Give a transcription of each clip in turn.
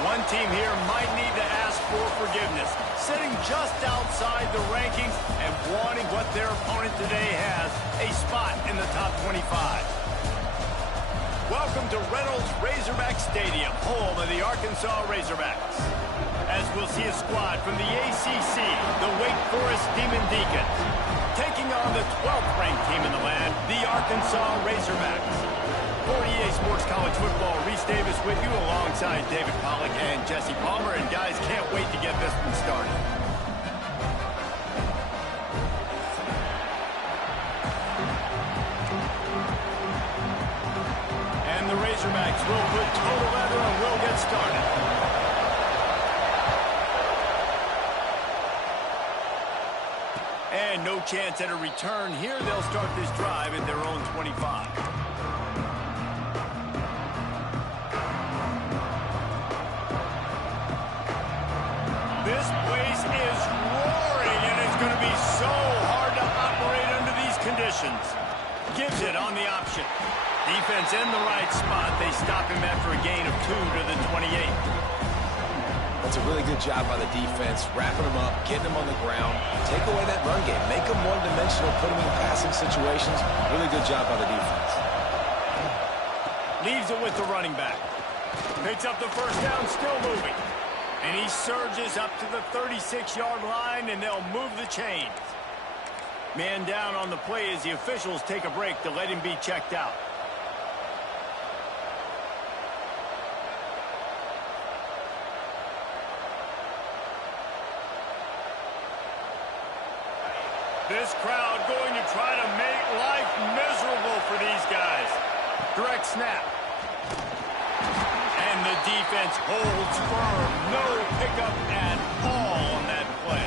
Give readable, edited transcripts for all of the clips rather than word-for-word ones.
One team here might need to ask for forgiveness, sitting just outside the rankings and wanting what their opponent today has, a spot in the top 25. Welcome to Reynolds Razorback Stadium, home of the Arkansas Razorbacks. As we'll see a squad from the ACC, the Wake Forest Demon Deacons, taking on the 12th ranked team in the land, the Arkansas Razorbacks. For EA Sports College Football, Reese Davis with you alongside David Pollack and Jesse Palmer. And guys, can't wait to get this one started. And the Razorbacks will put total leather and we'll get started. And no chance at a return here. They'll start this drive at their own 25. This place is roaring, and it's going to be so hard to operate under these conditions. Gives it on the option. Defense in the right spot. They stop him after a gain of 2 to the 28. That's a really good job by the defense, wrapping them up, getting them on the ground. Take away that run game. Make them one-dimensional, put them in passing situations. Really good job by the defense. Leaves it with the running back. Picks up the first down, still moving. And he surges up to the 36-yard line, and they'll move the chains. Man down on the play as the officials take a break to let him be checked out. This crowd going to try to make life miserable for these guys. Direct snap. And the defense holds firm. No pickup at all on that play.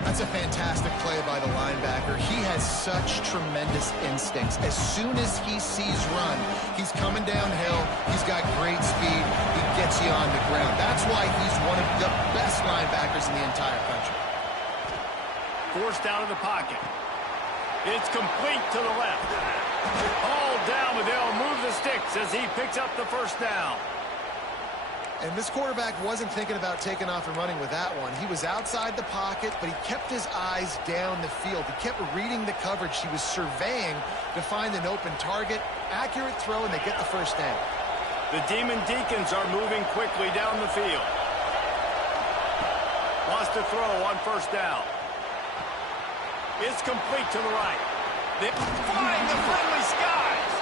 That's a fantastic play by the linebacker. He has such tremendous instincts. As soon as he sees run, he's coming downhill. He's got great speed. He gets you on the ground. That's why he's one of the best linebackers in the entire country. Forced out of the pocket. It's complete to the left. All down, but they'll move the sticks as he picks up the first down. And this quarterback wasn't thinking about taking off and running with that one. He was outside the pocket, but he kept his eyes down the field. He kept reading the coverage. He was surveying to find an open target. Accurate throw, and they get the first down. The Demon Deacons are moving quickly down the field. Wants to throw on first down. It's complete to the right. They're flying the friendly skies.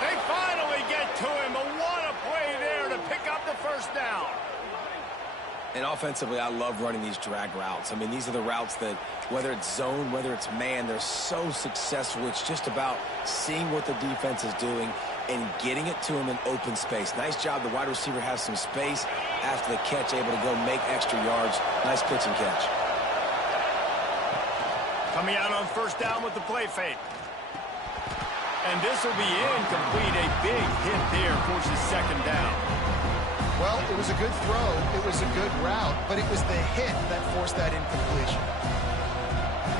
They finally get to him, but what a play there to pick up the first down. And offensively, I love running these drag routes. I mean, these are the routes that, whether it's zone, whether it's man, they're so successful. It's just about seeing what the defense is doing and getting it to him in open space. Nice job. The wide receiver has some space after the catch, able to go make extra yards. Nice pitch and catch. Coming out on first down with the play fake. And this will be incomplete. A big hit there forces second down. Well, it was a good throw. It was a good route, but it was the hit that forced that incompletion.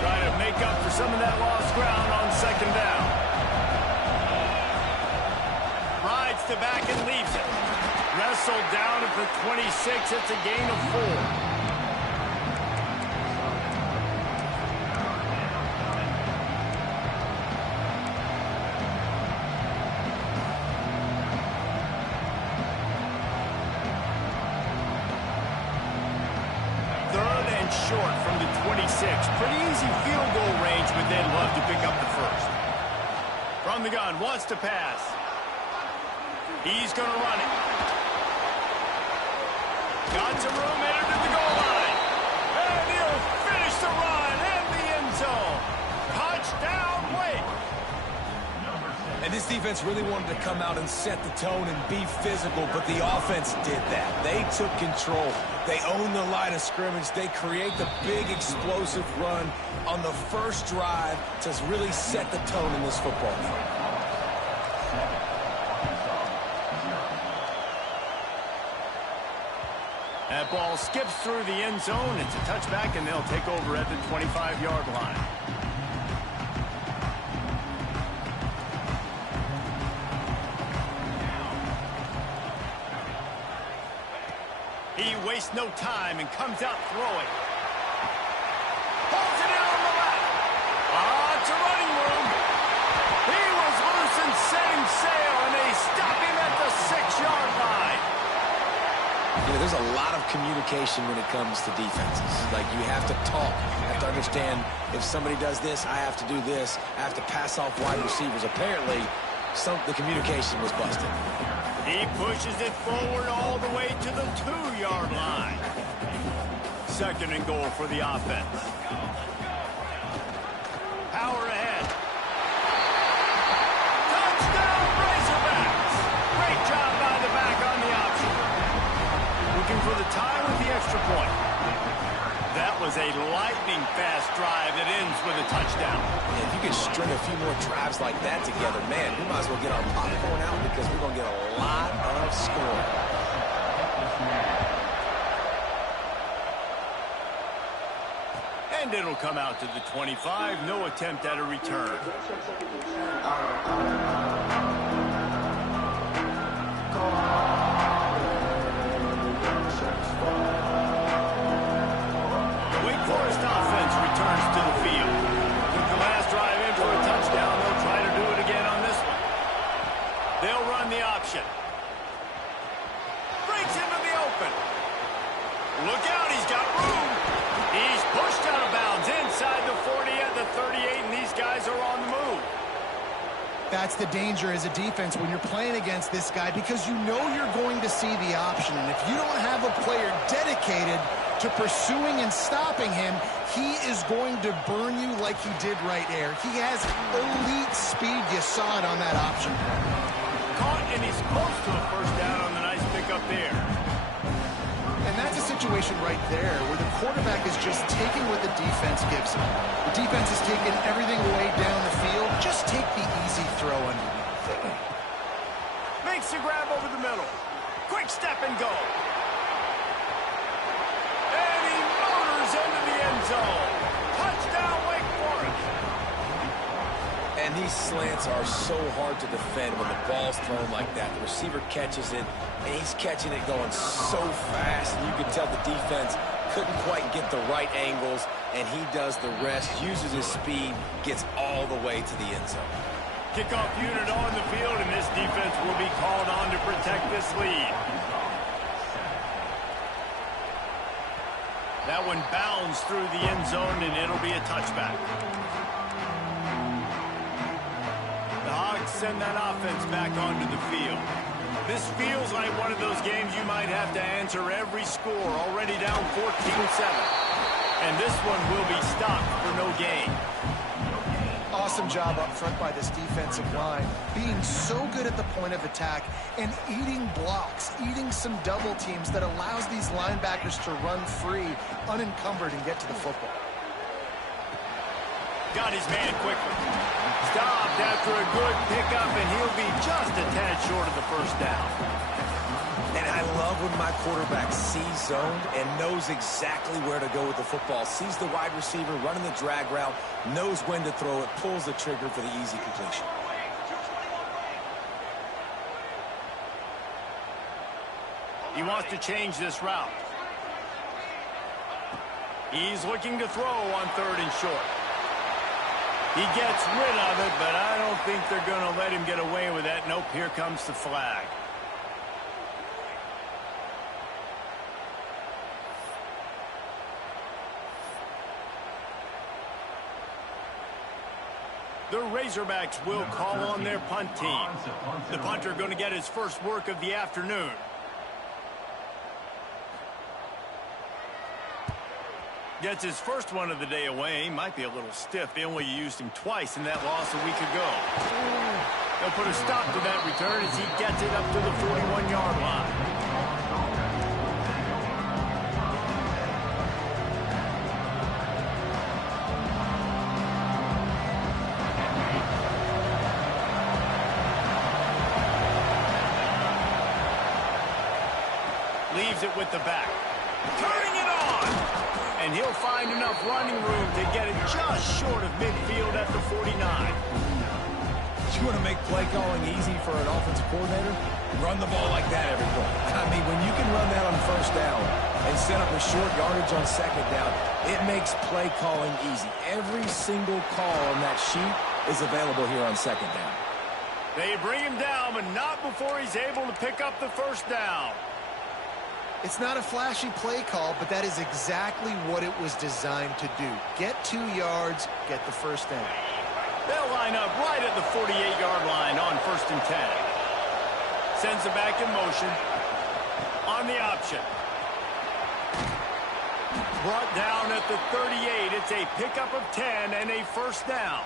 Trying to make up for some of that lost ground on second down. Rides to back and leaves it. Wrestled down at the 26. It's a gain of 4. Short from the 26. Pretty easy field goal range, but they'd love to pick up the first. From the gun, wants to pass. He's going to run it. Got some room, entered at the goal line. And he'll finish the run in the end zone. Touchdown, Wake. And this defense really wanted to come out and set the tone and be physical, but the offense did that. They took control. They own the line of scrimmage. They create the big explosive run on the first drive to really set the tone in this football game. That ball skips through the end zone. It's a touchback, and they'll take over at the 25-yard line. He wastes no time and comes out throwing. Pulls it in on the left. It's a running room. He was loose and setting sail, and they stop him at the 6-yard line. You know, there's a lot of communication when it comes to defenses. Like, you have to talk. You have to understand if somebody does this, I have to do this. I have to pass off wide receivers. Apparently, the communication was busted. He pushes it forward all the way to the 2-yard line. 2nd and goal for the offense. Power ahead. Touchdown, Razorbacks! Great job by the back on the option. Looking for the tie with the extra point. That was a lightning-fast drive that ends with a touchdown. If you could string a few more drives like that together, man, we might as well get our popcorn out because we're going to get a lot of scoring. And it'll come out to the 25. No attempt at a return. Forest offense returns to the field. Took the last drive in for a touchdown. They'll try to do it again on this one. They'll run the option. Breaks into the open. Look out, he's got room. He's pushed out of bounds inside the 40 at the 38, and these guys are on the move. That's the danger as a defense when you're playing against this guy, because you know you're going to see the option. And if you don't have a player dedicated to pursuing and stopping him, he is going to burn you like he did right there. He has elite speed. You saw it on that option. Caught, and he's close to a first down on the nice pickup there. And that's a situation right there where the quarterback is just taking what the defense gives him. The defense is taking everything away down the field. Just take the easy throw underneath. Makes the grab over the middle. Quick step and go. And he motors into the end zone. Touchdown, Wake Forest. And these slants are so hard to defend when the ball's thrown like that. The receiver catches it, and he's catching it going so fast. You can tell the defense couldn't quite get the right angles, and he does the rest, uses his speed, gets all the way to the end zone. Kickoff unit on the field, and this defense will be called on to protect this lead. That one bounds through the end zone, and it'll be a touchback. The Hogs send that offense back onto the field. This feels like one of those games you might have to answer every score, already down 14-7. And this one will be stopped for no gain. Awesome job up front by this defensive line, being so good at the point of attack and eating blocks, eating some double teams that allows these linebackers to run free, unencumbered, and get to the football. Got his man quickly. Stopped after a good pickup, and he'll be just a tad short of the first down. And I love when my quarterback sees zoned and knows exactly where to go with the football. Sees the wide receiver running the drag route, knows when to throw it, pulls the trigger for the easy completion. He wants to change this route. He's looking to throw on 3rd and short. He gets rid of it, but I don't think they're going to let him get away with that. Nope, here comes the flag. The Razorbacks will call on their punt team. The punter going to get his first work of the afternoon. Gets his first one of the day away. Might be a little stiff. They only used him twice in that loss a week ago. They'll put a stop to that return as he gets it up to the 41-yard line. Leaves it with the back. Turning it on! And he'll find enough running room to get it just short of midfield at the 49. You want to make play calling easy for an offensive coordinator? Run the ball like that every play. I mean, when you can run that on first down, and set up a short yardage on second down. It makes play calling easy. Every single call on that sheet is available here on second down. They bring him down, but not before he's able to pick up the first down. It's not a flashy play call, but that is exactly what it was designed to do. Get 2 yards, get the first down. They'll line up right at the 48-yard line on 1st and 10. Sends it back in motion. On the option. Brought down at the 38. It's a pickup of 10 and a first down.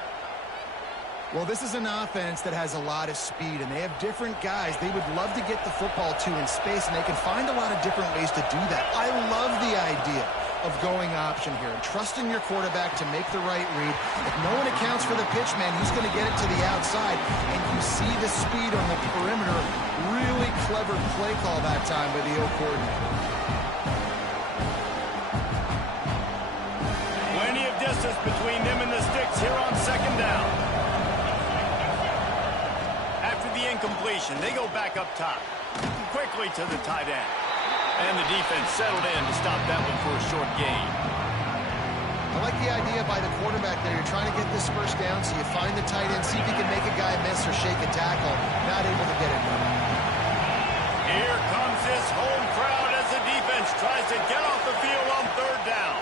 Well, this is an offense that has a lot of speed, and they have different guys they would love to get the football to in space, and they can find a lot of different ways to do that. I love the idea of going option here and trusting your quarterback to make the right read. If no one accounts for the pitch man, he's going to get it to the outside, and you see the speed on the perimeter. Really clever play call that time by the O coordinator. Plenty of distance between them and the sticks here on second down. Incompletion. They go back up top. Quickly to the tight end. And the defense settled in to stop that one for a short gain. I like the idea by the quarterback there. You're trying to get this first down, so you find the tight end, see if he can make a guy miss or shake a tackle. Not able to get it done. Here comes this home crowd as the defense tries to get off the field on third down.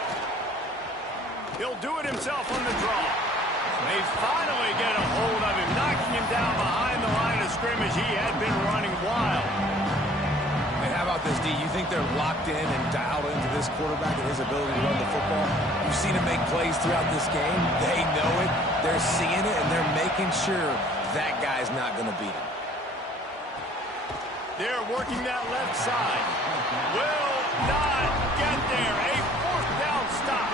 He'll do it himself on the draw. They finally get a hold of him, knocking him down behind the line of scrimmage. He had been running wild. And how about this, D? You think they're locked in and dialed into this quarterback and his ability to run the football? You've seen him make plays throughout this game. They know it. They're seeing it, and they're making sure that guy's not going to beat him. They're working that left side. Will not get there. A fourth down stop.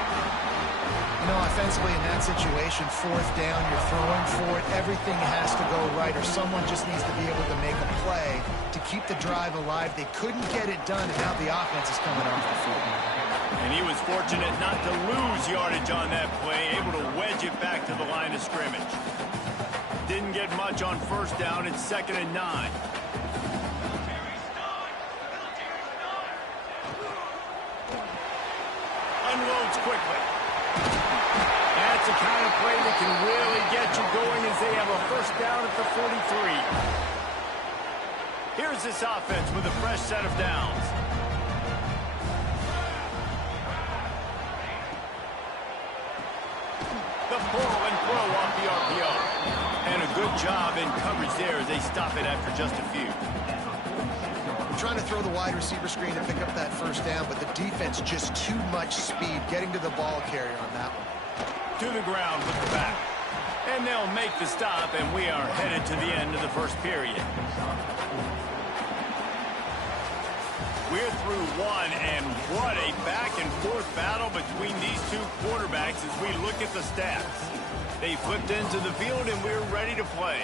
You know, offensively in that situation, fourth down, you're throwing for it. Everything has to go right, or someone just needs to be able to make a play to keep the drive alive. They couldn't get it done, and now the offense is coming off the field. And he was fortunate not to lose yardage on that play, able to wedge it back to the line of scrimmage. Didn't get much on first down. It's 2nd and 9. Unloads quickly. That's the kind of play that can really get you going as they have a first down at the 43. Here's this offense with a fresh set of downs. The pull and throw off the RPO. And a good job in coverage there as they stop it after just a few. Trying to throw the wide receiver screen to pick up that first down, but the defense just too much speed getting to the ball carrier on that one. To the ground with the back. And they'll make the stop, and we are headed to the end of the first period. We're through one, and what a back-and-forth battle between these two quarterbacks as we look at the stats. They flipped into the field, and we're ready to play.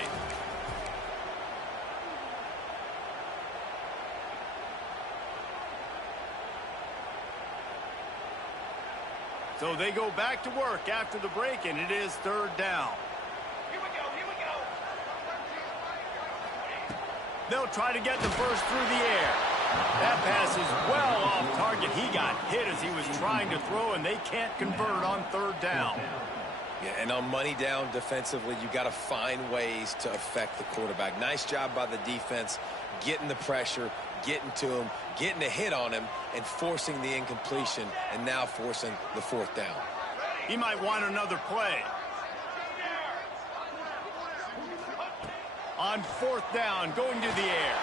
So they go back to work after the break, and it is third down. Here we go. They'll try to get the first through the air. That pass is well off target. He got hit as he was trying to throw, and they can't convert on third down. Yeah, and on money down defensively, you got to find ways to affect the quarterback. Nice job by the defense, getting the pressure, getting to him, getting a hit on him, and forcing the incompletion, and now forcing the fourth down. He might want another play. On fourth down, going to the air.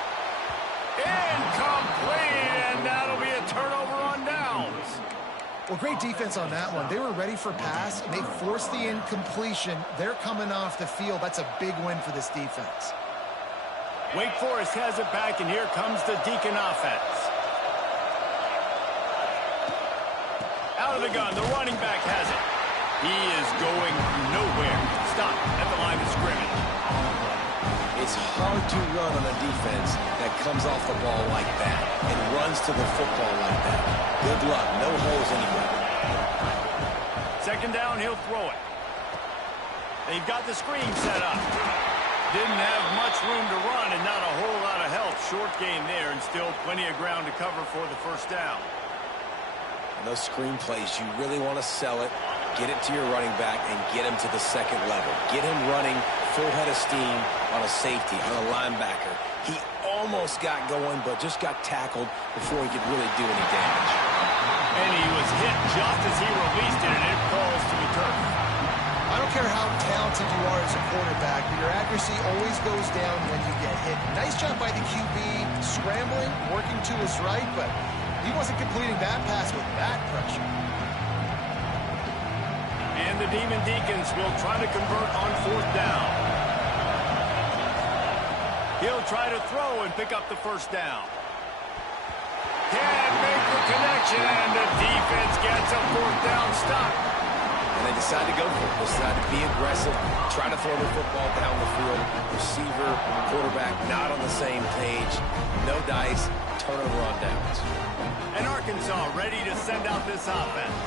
Incomplete, and that'll be a turnover on downs. Well, great defense on that one. They were ready for pass, and they forced the incompletion. They're coming off the field. That's a big win for this defense. Wake Forest has it back, and here comes the Deacon offense. Out of the gun, the running back has it. He is going nowhere. Stop at the line of scrimmage. It's hard to run on a defense that comes off the ball like that and runs to the football like that. Good luck. No holes anywhere. Second down, he'll throw it. They've got the screen set up. Didn't have much room to run and not a whole lot of help. Short gain there and still plenty of ground to cover for the first down. Those screen plays, you really want to sell it, get it to your running back, and get him to the second level. Get him running full head of steam on a safety, on a linebacker. He almost got going, but just got tackled before he could really do any damage. And he was hit just as he released it, and it falls to the turf. I don't care how talented you are as a quarterback, but your accuracy always goes down when you get hit. Nice job by the QB, scrambling, working to his right, but he wasn't completing that pass with that pressure. And the Demon Deacons will try to convert on 4th down. He'll try to throw and pick up the first down. Can't make the connection, and the defense gets a 4th down stop. And they decide to go for it. They decide to be aggressive, try to throw the football down the field. Receiver, quarterback, not on the same page. No dice, turnover on downs. And Arkansas ready to send out this offense.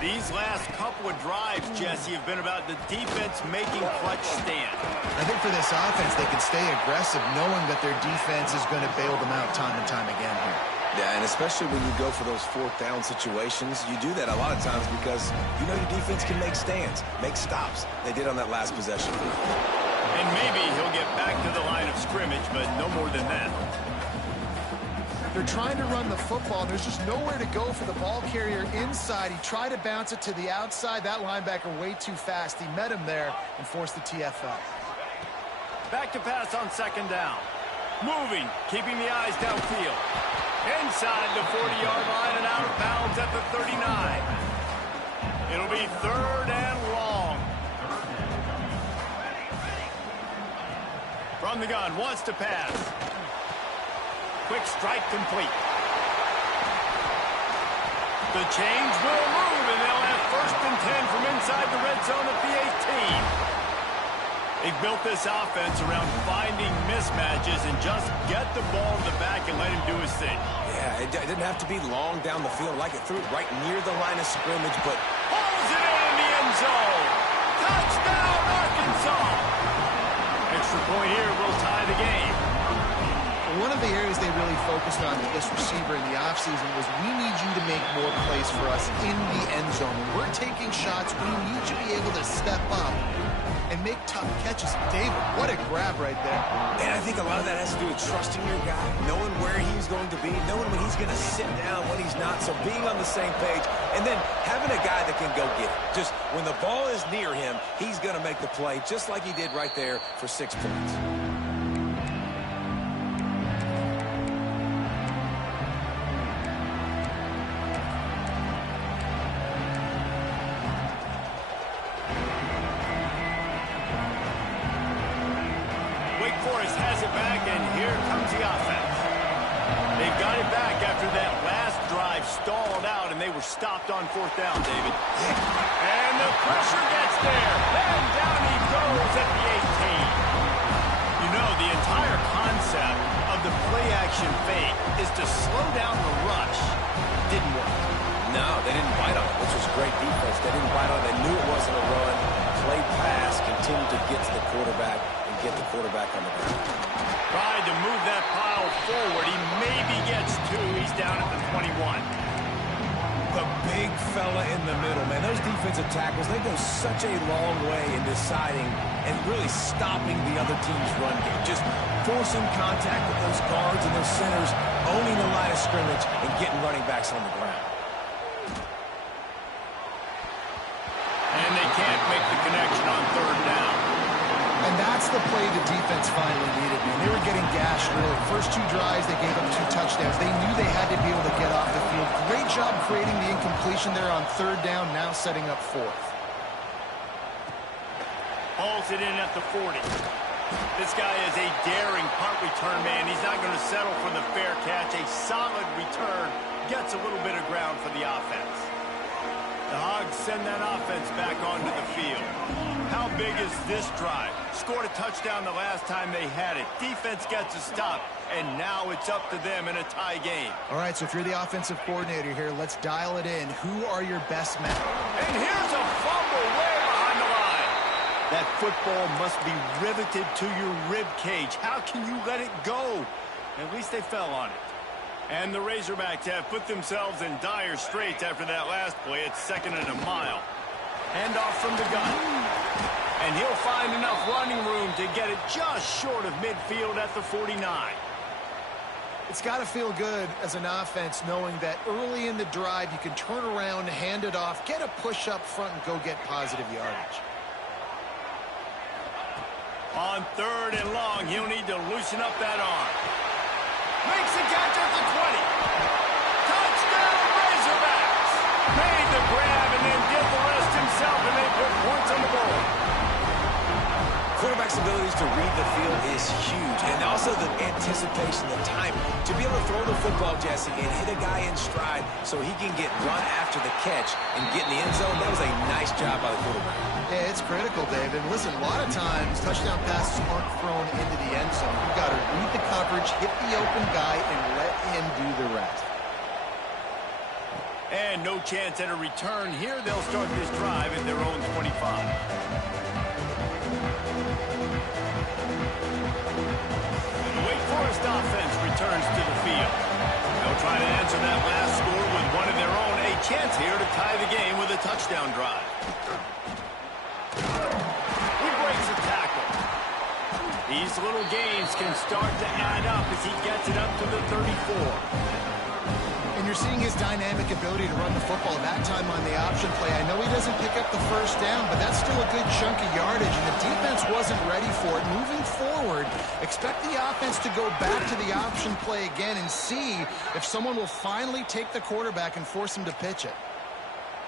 These last couple of drives, Jesse, have been about the defense making clutch stand. I think for this offense, they can stay aggressive knowing that their defense is going to bail them out time and time again here. Yeah, and especially when you go for those 4th down situations, you do that a lot of times because you know your defense can make stands, make stops. They did on that last possession. And maybe he'll get back to the line of scrimmage, but no more than that. They're trying to run the football. There's just nowhere to go for the ball carrier inside. He tried to bounce it to the outside. That linebacker way too fast. He met him there and forced the TFL. Back to pass on 2nd down. Moving, keeping the eyes downfield. Inside the 40-yard line and out of bounds at the 39. It'll be 3rd and long. From the gun, wants to pass. Quick strike complete. The change will move, and they'll have 1st and 10 from inside the red zone at the 18. They've built this offense around finding mismatches and just get the ball to the back and let him do his thing. Yeah, it didn't have to be long down the field. Like it threw it right near the line of scrimmage, but pulls it in the end zone. Touchdown, Arkansas. Extra point here will tie the game. One of the areas they really focused on with this receiver in the offseason was we need you to make more plays for us in the end zone. When we're taking shots, we need you to be able to step up and make tough catches. David, what a grab right there. And I think a lot of that has to do with trusting your guy, knowing where he's going to be, knowing when he's going to sit down, when he's not. So being on the same page, and then having a guy that can go get it. Just when the ball is near him, he's going to make the play, just like he did right there for 6 points. Stopped on 4th down, David. And the pressure gets there. And down he goes at the 18. You know, the entire concept of the play-action fake is to slow down the rush. Didn't work. No, they didn't bite on it, which was great defense. They didn't bite on it. They knew it wasn't a run. Play pass, continued to get to the quarterback and get the quarterback on the ground. Tried to move that pile forward. He maybe gets 2. He's down at the 21. The big fella in the middle, man. Those defensive tackles, they go such a long way in deciding and really stopping the other team's run game. Just forcing contact with those guards and those centers, owning the line of scrimmage, and getting running backs on the ground. And they can't make the connection on 3rd down. And that's the play the defense finally needed, man. They were getting gashed early. First 2 drives, they gave up 2 touchdowns. They knew they had to be able to get off the field. Great job creating the incompletion there on 3rd down, now setting up 4th. Hauls it in at the 40. This guy is a daring punt return man. He's not going to settle for the fair catch. A solid return gets a little bit of ground for the offense. The Hogs send that offense back onto the field. How big is this drive? Scored a touchdown the last time they had it. Defense gets a stop, and now it's up to them in a tie game. All right, so if you're the offensive coordinator here, let's dial it in. Who are your best men? And here's a fumble way behind the line. That football must be riveted to your rib cage. How can you let it go? At least they fell on it. And the Razorbacks have put themselves in dire straits after that last play. It's 2nd and a mile. Handoff from the gun. And he'll find enough running room to get it just short of midfield at the 49. It's got to feel good as an offense knowing that early in the drive you can turn around, hand it off, get a push up front, and go get positive yardage. On 3rd and long, he'll need to loosen up that arm. Makes the catch at the 20. Touchdown, Razorbacks! Made the grab and then did the rest himself, and they put points on the board. Quarterback's abilities to read the field is huge, and also the anticipation, the timing. To be able to throw the football, Jesse, and hit a guy in stride so he can get run after the catch and get in the end zone, that was a nice job by the quarterback. Yeah, it's critical, David. Listen, a lot of times touchdown passes aren't thrown into the end zone. You've got to read the coverage, hit the open guy, and let him do the rest. And no chance at a return here. They'll start this drive at their own 25. Forest offense returns to the field. They'll try to answer that last score with one of their own. A chance here to tie the game with a touchdown drive. He breaks a tackle. These little gains can start to add up as he gets it up to the 34. And you're seeing his dynamic ability to run the football. That time on the option play, I know he doesn't pick up the first down, but that's still a good chunk of yardage, and the defense wasn't ready for it. Moving forward, expect the offense to go back to the option play again and see if someone will finally take the quarterback and force him to pitch it.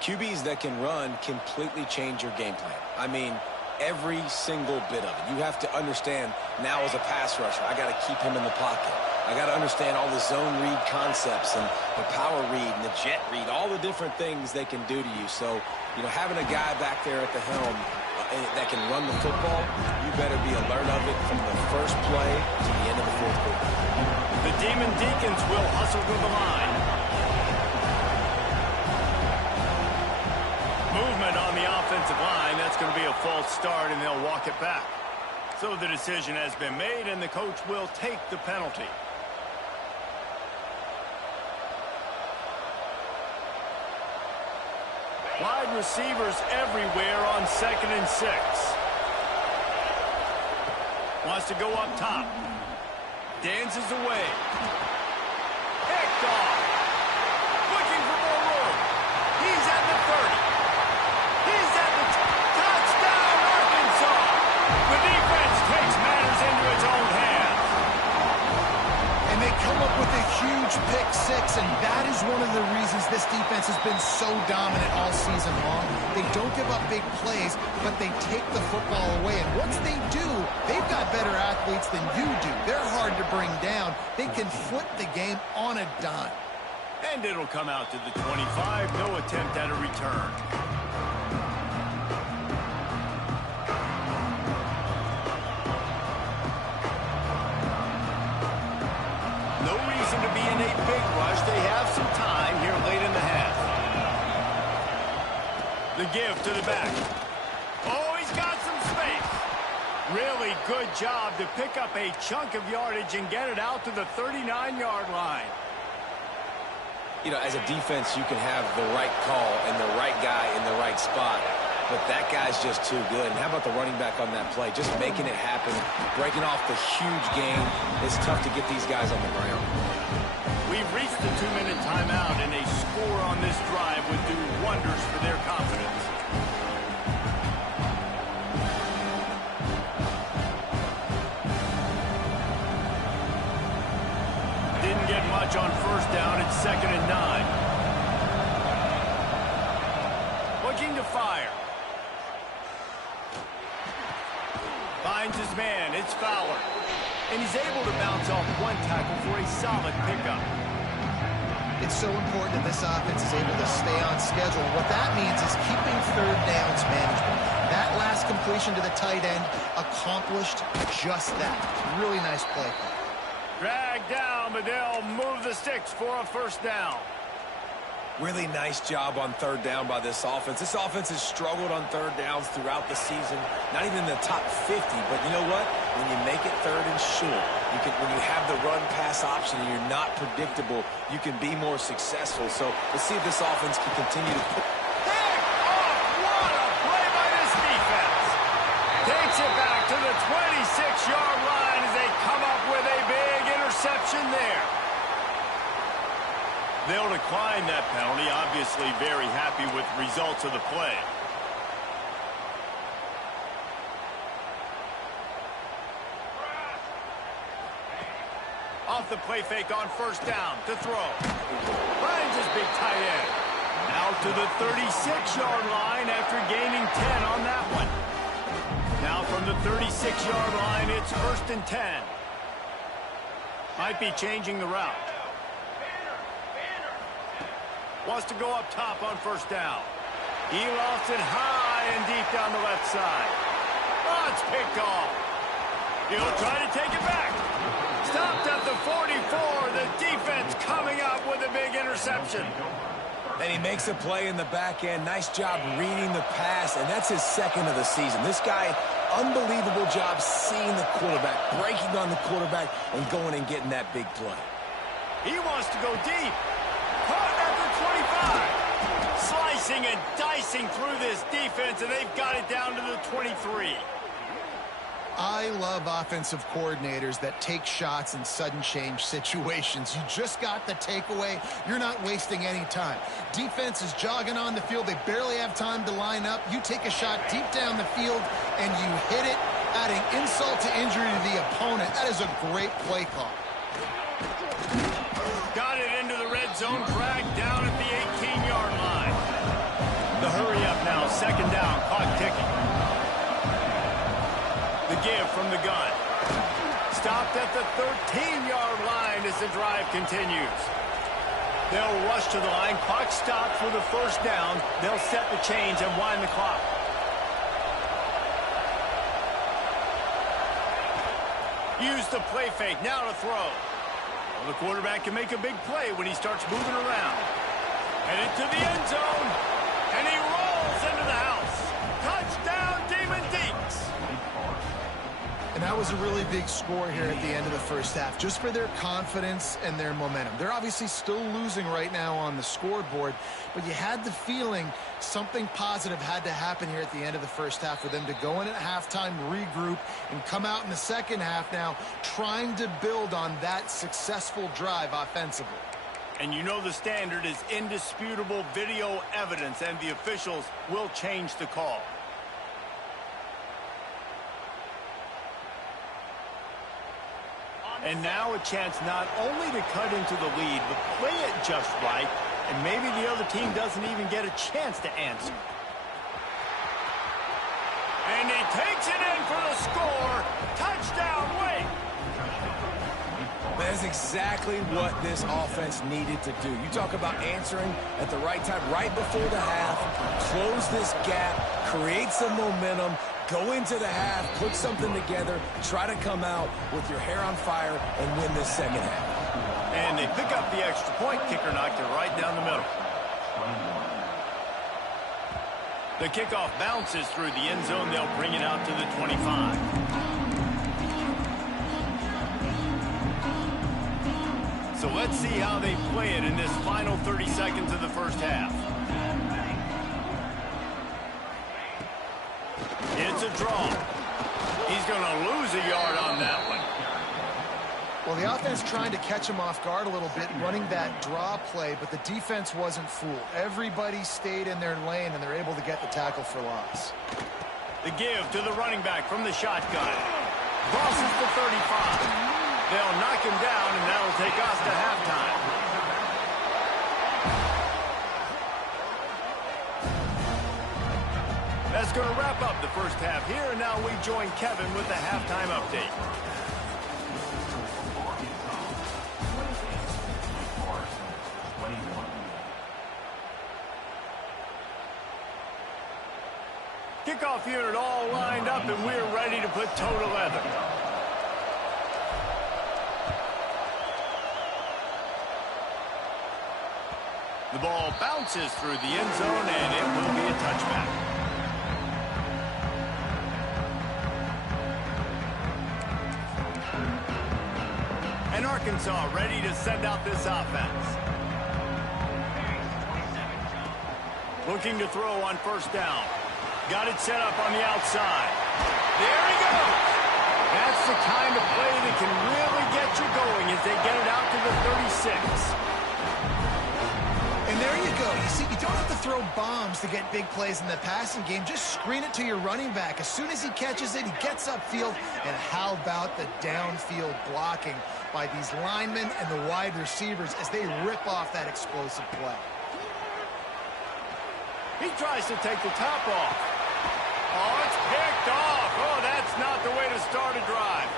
QBs that can run completely change your game plan. I mean, every single bit of it. You have to understand now as a pass rusher, I got to keep him in the pocket. I got to understand all the zone read concepts and the power read and the jet read, all the different things they can do to you. So, having a guy back there at the helm that can run the football, you better be alert of it from the first play to the end of the fourth quarter. The Demon Deacons will hustle to the line. Movement on the offensive line. That's going to be a false start, and they'll walk it back. So the decision has been made, and the coach will take the penalty. Wide receivers everywhere on 2nd and 6. Wants to go up top. Dances away. Picked off. Looking for more room. He's at the 30. He's at the touchdown, Arkansas. The defense takes matters into its own hands. And they come up with a huge pick six, and that is one of the reasons this defense has been so dominant all season long. They don't give up big plays, but they take the football away. And once they do, they've got better athletes than you do. They're hard to bring down. They can flip the game on a dime. And it'll come out to the 25. No attempt at a return. No reason to be in a big rush. They have some time here late in the half. The give to the back. Oh, he's got some space. Really good job to pick up a chunk of yardage and get it out to the 39-yard line. As a defense, you can have the right call and the right guy in the right spot, but that guy's just too good. And how about the running back on that play? Just making it happen, breaking off the huge gain. It's tough to get these guys on the ground. We've reached the 2-minute timeout, and a score on this drive would do wonders for their confidence. Didn't get much on first down. It's 2nd and 9. Looking to fire. Finds his man. It's Fowler. And he's able to bounce off one tackle for a solid pickup. It's so important that this offense is able to stay on schedule. What that means is keeping third downs management. That last completion to the tight end accomplished just that. Really nice play. Drag down, but they'll move the sticks for a first down. Really nice job on third down by this offense. This offense has struggled on third downs throughout the season. Not even in the top 50, but you know what? When you make it third and short, When you have the run-pass option and you're not predictable, you can be more successful. So let's see if this offense can continue to put... Pick off! What a play by this defense! Takes it back to the 26-yard line as they come up with a big interception there. They'll decline that penalty, obviously very happy with the results of the play. Off the play fake on first down to throw. Finds his big tight end. Out to the 36-yard line after gaining 10 on that one. Now from the 36-yard line, it's 1st and 10. Might be changing the route. Wants to go up top on first down. He lofts it high and deep down the left side. Oh, it's picked off. He'll try to take it back. Stopped at the 44. The defense coming up with a big interception. And he makes a play in the back end. Nice job reading the pass, and that's his second of the season. This guy, unbelievable job seeing the quarterback, breaking on the quarterback, and going and getting that big play. He wants to go deep. Caught at the 25. Slicing and dicing through this defense, and they've got it down to the 23. I love offensive coordinators that take shots in sudden change situations. You just got the takeaway. You're not wasting any time. Defense is jogging on the field. They barely have time to line up. You take a shot deep down the field, and you hit it, adding insult to injury to the opponent. That is a great play call. Got it into the red zone, dragged down at the 18-yard line. The hurry up now, 2nd down, clock ticking. The give from the gun. Stopped at the 13-yard line as the drive continues. They'll rush to the line. Clock stopped for the 1st down. They'll set the chains and wind the clock. Use the play fake. Now to throw. Well, the quarterback can make a big play when he starts moving around. Headed to the end zone. And he rolls into the house. Touchdown, Demon Deeks. And that was a really big score here at the end of the first half, just for their confidence and their momentum. They're obviously still losing right now on the scoreboard, but you had the feeling something positive had to happen here at the end of the first half for them to go in at halftime, regroup, and come out in the second half now trying to build on that successful drive offensively. And you know the standard is indisputable video evidence, and the officials will change the call. And now a chance not only to cut into the lead, but play it just right, and maybe the other team doesn't even get a chance to answer. And he takes it in for the score. Touchdown, Wake. That's exactly what this offense needed to do. You talk about answering at the right time, right before the half, close this gap, create some momentum, go into the half, put something together, try to come out with your hair on fire and win this second half. And they pick up the extra point. Kicker knocked it right down the middle. The kickoff bounces through the end zone. They'll bring it out to the 25. So let's see how they play it in this final 30 seconds of the first half. It's a draw. He's going to lose a yard on that one. Well, the offense trying to catch him off guard a little bit, running that draw play, but the defense wasn't fooled. Everybody stayed in their lane, and they're able to get the tackle for loss. The give to the running back from the shotgun. Crosses the 35. They'll knock him down, and that'll take us to halftime. That's going to wrap up the first half here, and now we join Kevin with the halftime update. Kickoff unit all lined up, and we're ready to put toe to leather. The ball bounces through the end zone, and it will be a touchback. Arkansas ready to send out this offense. Looking to throw on first down. Got it set up on the outside. There he goes. That's the kind of play that can really get you going as they get it out to the 36. And there you go. You see, you don't have to throw bombs to get big plays in the passing game. Just screen it to your running back. As soon as he catches it, he gets upfield. And how about the downfield blocking by these linemen and the wide receivers as they rip off that explosive play? He tries to take the top off. Oh, it's picked off. Oh, that's not the way to start a drive.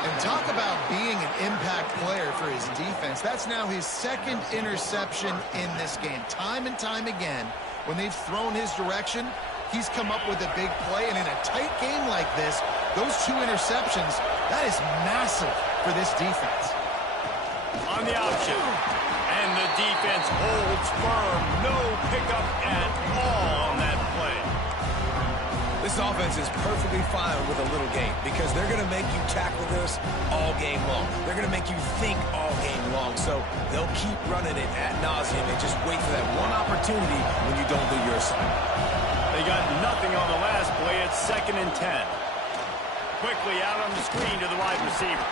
And talk about being an impact player for his defense. That's now his second interception in this game. Time and time again, when they've thrown his direction, he's come up with a big play. And in a tight game like this, those 2 interceptions, that is massive for this defense. On the option. And the defense holds firm. No pickup at all on that play. This offense is perfectly fine with a little game because they're going to make you tackle this all game long. They're going to make you think all game long. So they'll keep running it ad nauseum and just wait for that one opportunity when you don't do your assignment. They got nothing on the last play. It's 2nd and 10. Quickly out on the screen to the wide receiver.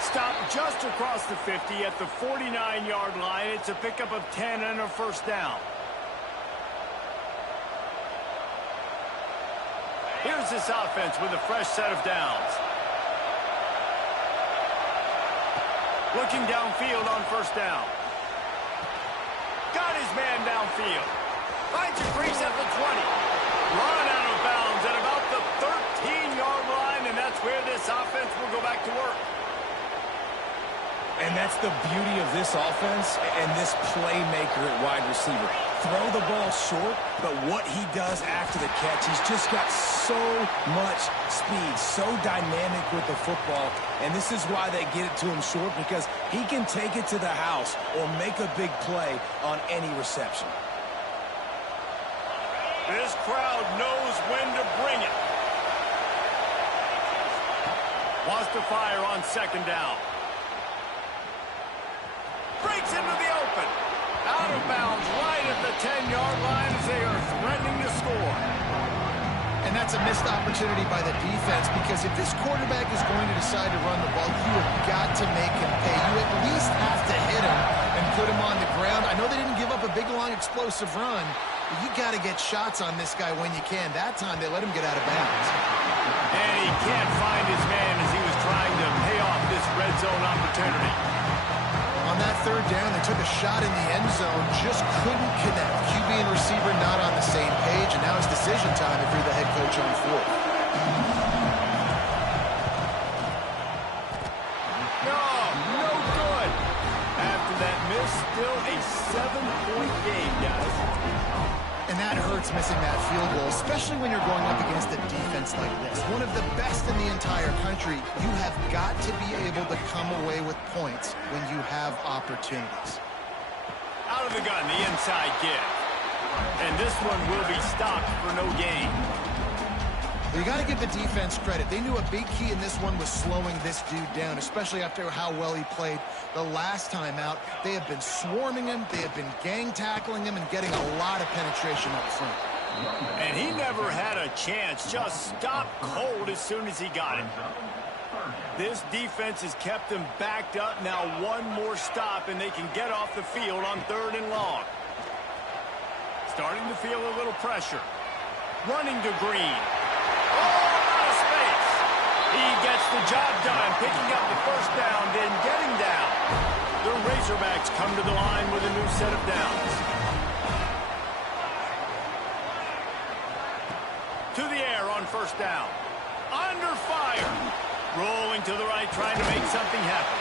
Stop just across the 50 at the 49-yard line. It's a pickup of 10 and a first down. Here's this offense with a fresh set of downs. Looking downfield on first down. Got his man downfield. Finds a crease at the 20. Run out of bounds at about the 13-yard line, and that's where this offense will go back to work. And that's the beauty of this offense and this playmaker at wide receiver. Throw the ball short, but what he does after the catch, he's just got so much speed, so dynamic with the football. And this is why they get it to him short, because he can take it to the house or make a big play on any reception. This crowd knows when to bring it. Wants to fire on 2nd down. Breaks into the open. Out of bounds right at the 10-yard line as they are threatening to score. And that's a missed opportunity by the defense, because if this quarterback is going to decide to run the ball, you have got to make him pay. You at least have to hit him and put him on the ground. I know they didn't give up a big, long, explosive run, but you got to get shots on this guy when you can. That time, they let him get out of bounds. And he can't find his man as he was trying to pay off this red zone opportunity. On that 3rd down, they took a shot in the end zone, just couldn't connect. QB and receiver not on the same page, and now it's decision time if you're the head coach on 4th. No good. After that miss, still a 7-point game, guys. And that hurts, missing that field goal, especially when you're going up against a defense like this. One of the best in the entire country. You have got to be able to come away with points when you have opportunities. Out of the gun, the inside give. And this one will be stopped for no gain. You got to give the defense credit. They knew a big key in this one was slowing this dude down, especially after how well he played the last time out. They have been swarming him, they have been gang tackling him, and getting a lot of penetration up front. And he never had a chance, just stopped cold as soon as he got it. This defense has kept them backed up. Now one more stop, and they can get off the field on 3rd and long. Starting to feel a little pressure. Running to Green. Oh, out of space. He gets the job done, picking up the first down, then getting down. The Razorbacks come to the line with a new set of downs. To the air on first down. Under fire. Rolling to the right, trying to make something happen.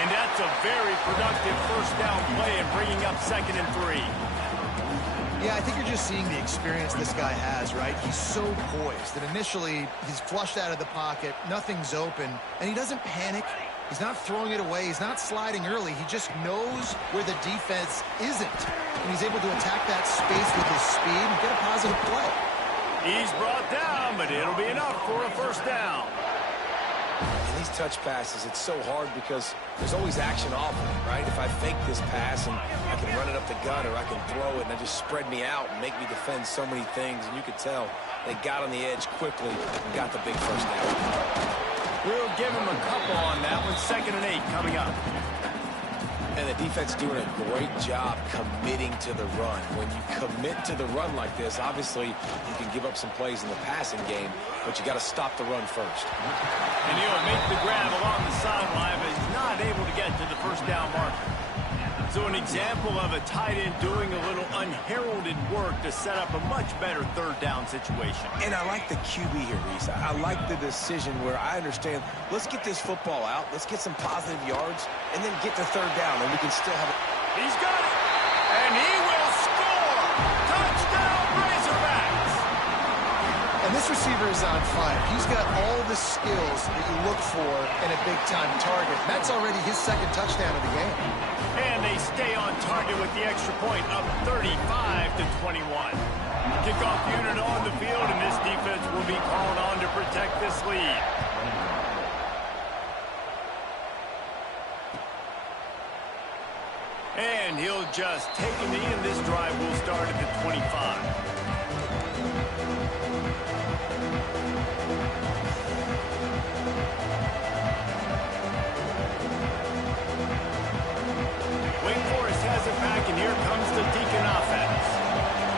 And that's a very productive first down play and bringing up 2nd and 3. Yeah, I think you're just seeing the experience this guy has, right? He's so poised that initially he's flushed out of the pocket, nothing's open, and he doesn't panic. He's not throwing it away. He's not sliding early. He just knows where the defense isn't, and he's able to attack that space with his speed and get a positive play. He's brought down, but it'll be enough for a first down. these touch passes, it's so hard because there's always action offered, right? If I fake this pass and I can run it up the gut or I can throw it and it just spread me out and make me defend so many things, and you could tell they got on the edge quickly and got the big first down. We'll give him a couple on that one. 2nd and 8 coming up. And the defense doing a great job committing to the run. When you commit to the run like this, obviously you can give up some plays in the passing game, but you got to stop the run first. And he'll make the grab along the sideline, but he's not able to get to the first down marker. So an example of a tight end doing a little unheralded work to set up a much better 3rd down situation. And I like the QB here, Reese. I like the decision where I understand, let's get this football out, let's get some positive yards, and then get to 3rd down, and we can still have it. He's got it, and he will score! Touchdown, Razorbacks! And this receiver is on fire. He's got all the skills that you look for in a big-time target. That's already his 2nd touchdown of the game. And they stay on target with the extra point, up 35-21. Kickoff unit on the field, and this defense will be called on to protect this lead. And he'll just take a knee, and this drive will start at the 25. Back, and here comes the Deacon offense.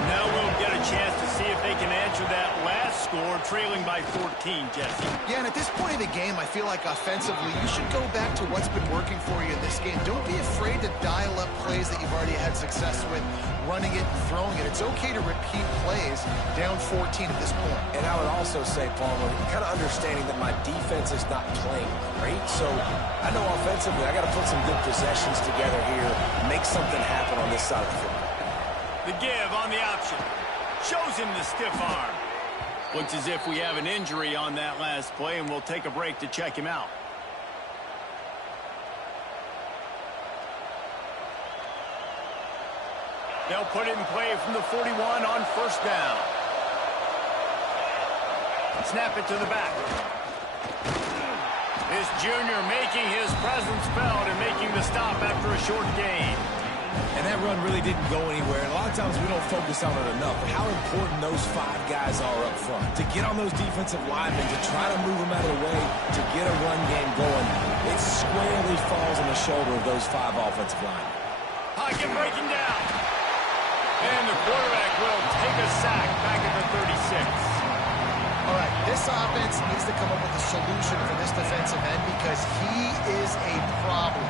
Now we'll get a chance to see if they can answer that last score, trailing by 14, Jesse. Yeah, and at this point of the game, I feel like offensively, you should go back to what's been working for you in this game. Don't be afraid to dial up plays that you've already had success with, running it and throwing it. It's okay to repeat plays down 14 at this point. And I would also say, Palmer, kind of understanding that my defense is not playing great, so I know offensively I got to put some good possessions together here, make something happen on this side of the football. The give on the option. Shows him the stiff arm. Looks as if we have an injury on that last play, and we'll take a break to check him out. They'll put it in play from the 41 on 1st down. Snap it to the back. This junior making his presence felt and making the stop after a short gain. And that run really didn't go anywhere. And a lot of times we don't focus on it enough. But how important those 5 guys are up front. To get on those defensive linemen, to try to move them out of the way, to get a run game going, it squarely falls on the shoulder of those 5 offensive linemen. Pocket breaking down. And the quarterback will take a sack back at the 36. All right, this offense needs to come up with a solution for this defensive end because he is a problem.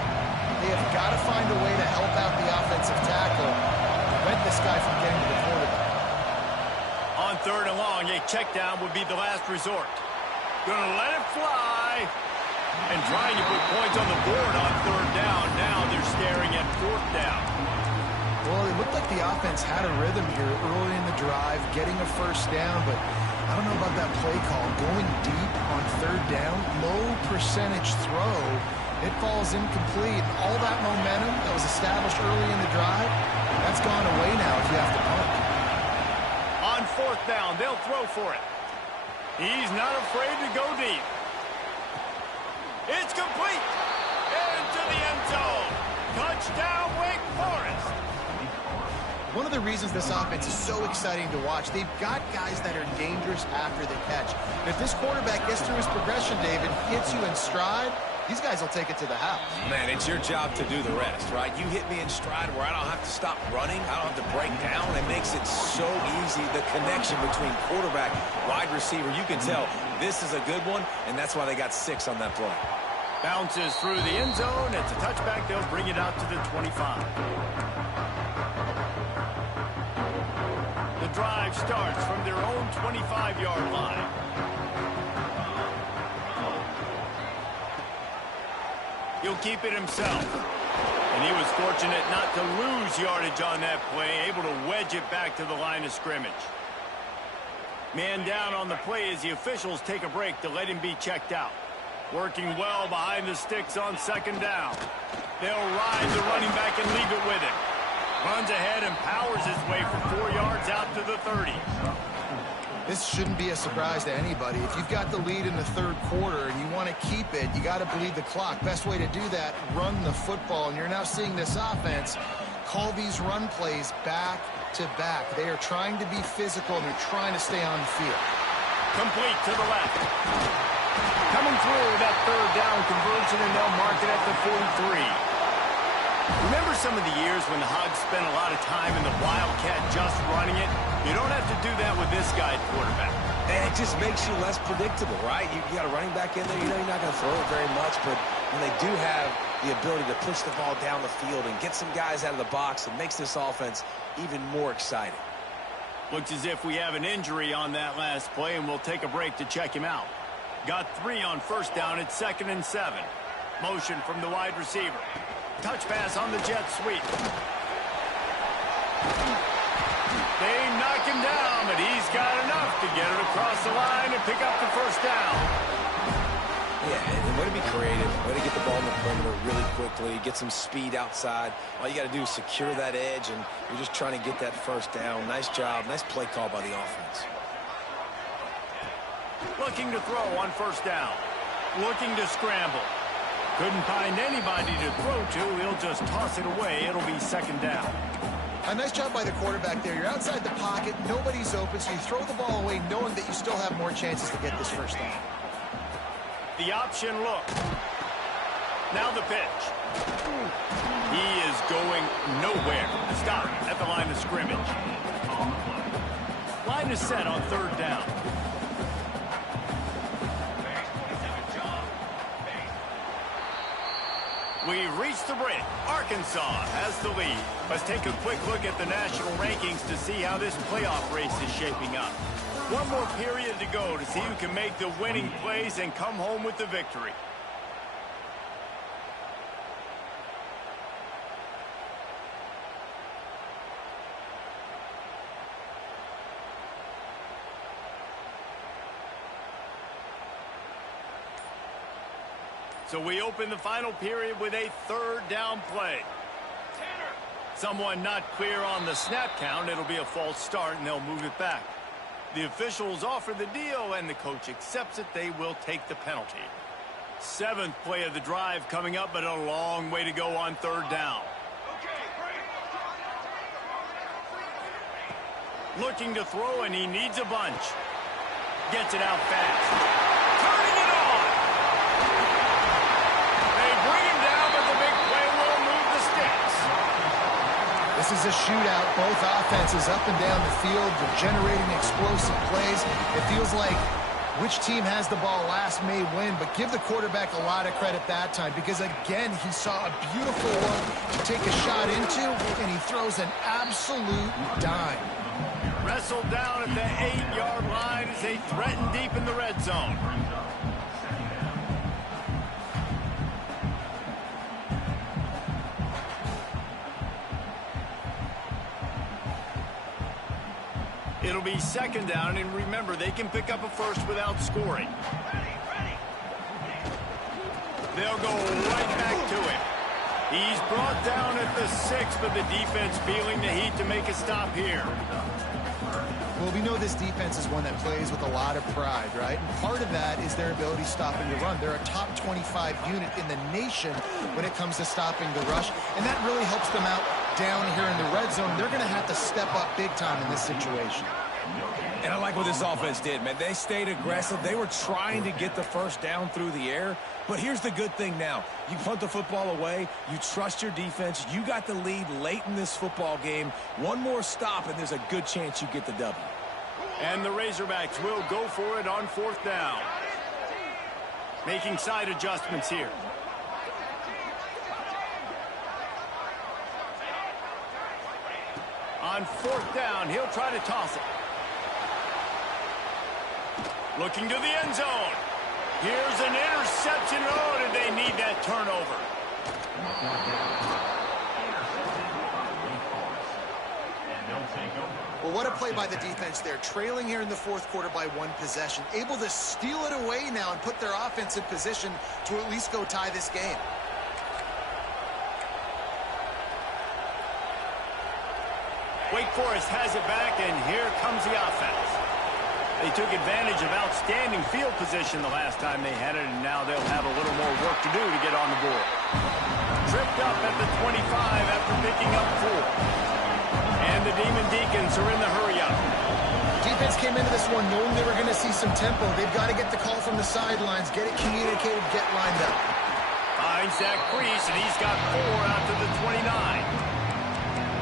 They have got to find a way to help out the offensive tackle, prevent this guy from getting to the quarterback. On 3rd and long, a check down would be the last resort. Gonna let it fly. And trying to put points on the board on 3rd down. Now they're staring at 4th down. Well, it looked like the offense had a rhythm here early in the drive, getting a 1st down, but I don't know about that play call. Going deep on 3rd down, low percentage throw. It falls incomplete. All that momentum that was established early in the drive, that's gone away now if you have to punt. On 4th down, they'll throw for it. He's not afraid to go deep. It's complete. Into the end zone. Touchdown, Wake Forest. One of the reasons this offense is so exciting to watch, they've got guys that are dangerous after the catch. And if this quarterback gets through his progression, David, hits you in stride, these guys will take it to the house. Man, it's your job to do the rest, right? You hit me in stride where I don't have to stop running. I don't have to break down. It makes it so easy. The connection between quarterback, wide receiver, you can tell this is a good one, and that's why they got 6 on that play. Bounces through the end zone. It's a touchback. They'll bring it out to the 25. The drive starts from their own 25-yard line. He'll keep it himself. And he was fortunate not to lose yardage on that play, able to wedge it back to the line of scrimmage. Man down on the play as the officials take a break to let him be checked out. Working well behind the sticks on 2nd down. They'll ride the running back and leave it with him. Runs ahead and powers his way for 4 yards out to the 30. This shouldn't be a surprise to anybody. If you've got the lead in the third quarter and you want to keep it, you got to bleed the clock. Best way to do that, run the football. And you're now seeing this offense call these run plays back to back. They are trying to be physical, and they're trying to stay on the field. Complete to the left. Coming through with that third down conversion, and they'll mark it at the 43. Remember some of the years when the Hogs spent a lot of time in the Wildcat just running it? You don't have to do that with this guy at quarterback. And it just makes you less predictable, right? You got a running back in there. You know you're not going to throw it very much, but when they do have the ability to push the ball down the field and get some guys out of the box, it makes this offense even more exciting. Looks as if we have an injury on that last play, and we'll take a break to check him out. Got 3 on first down at 2nd and 7. Motion from the wide receiver. Touch pass on the jet sweep. They knock him down, but he's got enough to get it across the line and pick up the first down. Yeah, and way to be creative, way to get the ball in the perimeter really quickly, get some speed outside. All you got to do is secure that edge, and you're just trying to get that first down. Nice job, nice play call by the offense. Looking to throw on first down. Looking to scramble. Couldn't find anybody to throw to. He'll just toss it away. It'll be 2nd down. A nice job by the quarterback there. You're outside the pocket. Nobody's open, so you throw the ball away knowing that you still have more chances to get this first down. The option look. Now the pitch. He is going nowhere. Stop at the line of scrimmage. Line is set on 3rd down. We've reached the break. Arkansas has the lead. Let's take a quick look at the national rankings to see how this playoff race is shaping up. One more period to go to see who can make the winning plays and come home with the victory. So we open the final period with a 3rd down play. Someone not clear on the snap count. It'll be a false start, and they'll move it back. The officials offer the deal, and the coach accepts it. They will take the penalty. 7th play of the drive coming up, but a long way to go on 3rd down. Looking to throw, and he needs a bunch. Gets it out fast. Turning it on. They bring him down, but the big play will move the sticks. This is a shootout. Both offenses up and down the field. They're generating explosive plays. It feels like which team has the ball last may win, but give the quarterback a lot of credit that time because, again, he saw a beautiful one to take a shot into, and he throws an absolute dime. Wrestled down at the 8-yard line as they threaten deep in the red zone. It'll be 2nd down, and remember, they can pick up a first without scoring. They'll go right back to him. He's brought down at the 6, but the defense feeling the heat to make a stop here. Well, we know this defense is one that plays with a lot of pride, right? And part of that is their ability stopping the run. They're a top 25 unit in the nation when it comes to stopping the rush, and that really helps them out down here in the red zone. They're going to have to step up big time in this situation. And I like what this offense did, man. They stayed aggressive. They were trying to get the first down through the air. But here's the good thing now. You punt the football away. You trust your defense. You got the lead late in this football game. One more stop, and there's a good chance you get the W. And the Razorbacks will go for it on 4th down. Making side adjustments here. On 4th down, he'll try to toss it. Looking to the end zone. Here's an interception. Oh, did they need that turnover? Well, what a play by the defense there. Trailing here in the 4th quarter by 1 possession. Able to steal it away now and put their offense in position to at least go tie this game. Wake Forest has it back, and here comes the offense. They took advantage of outstanding field position the last time they had it, and now they'll have a little more work to do to get on the board. Tripped up at the 25 after picking up 4. And the Demon Deacons are in the hurry-up. Defense came into this one knowing they were going to see some tempo. They've got to get the call from the sidelines, get it communicated, get lined up. Finds Zach Priest, and he's got 4 out to the 29.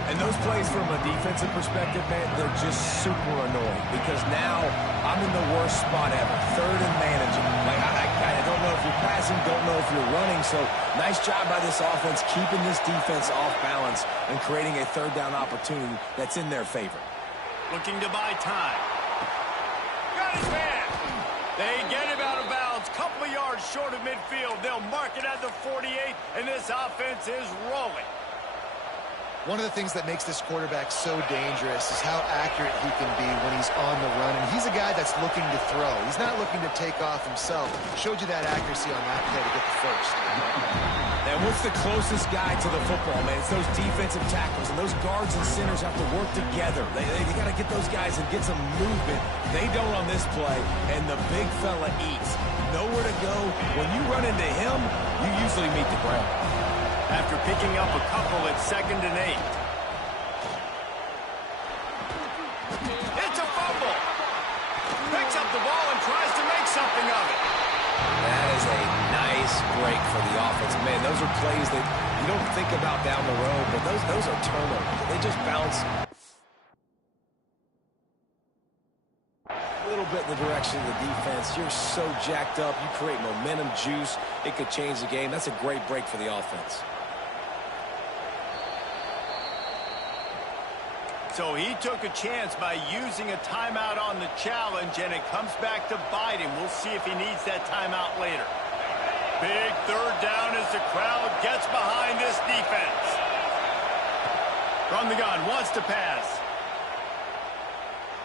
And those plays from a defensive perspective, man, they're just super annoying because now I'm in the worst spot ever, third and managing. Like, I don't know if you're passing, don't know if you're running, so nice job by this offense keeping this defense off balance and creating a third down opportunity that's in their favor. Looking to buy time. Got his man. They get him out of bounds, couple of yards short of midfield. They'll mark it at the 48, and this offense is rolling. One of the things that makes this quarterback so dangerous is how accurate he can be when he's on the run. And he's a guy that's looking to throw. He's not looking to take off himself. Showed you that accuracy on that play to get the first. And what's the closest guy to the football, man? It's those defensive tackles, and those guards and centers have to work together. They got to get those guys and get some movement. They don't on this play, and the big fella eats. Nowhere to go. When you run into him, you usually meet the ground. After picking up a couple at 2nd and 8. It's a fumble. Picks up the ball and tries to make something of it. That is a nice break for the offense. Man, those are plays that you don't think about down the road, but those are turnovers. They just bounce a little bit in the direction of the defense. You're so jacked up. You create momentum, juice. It could change the game. That's a great break for the offense. So he took a chance by using a timeout on the challenge, and it comes back to bite him. We'll see if he needs that timeout later. Big third down as the crowd gets behind this defense. From the gun, wants to pass.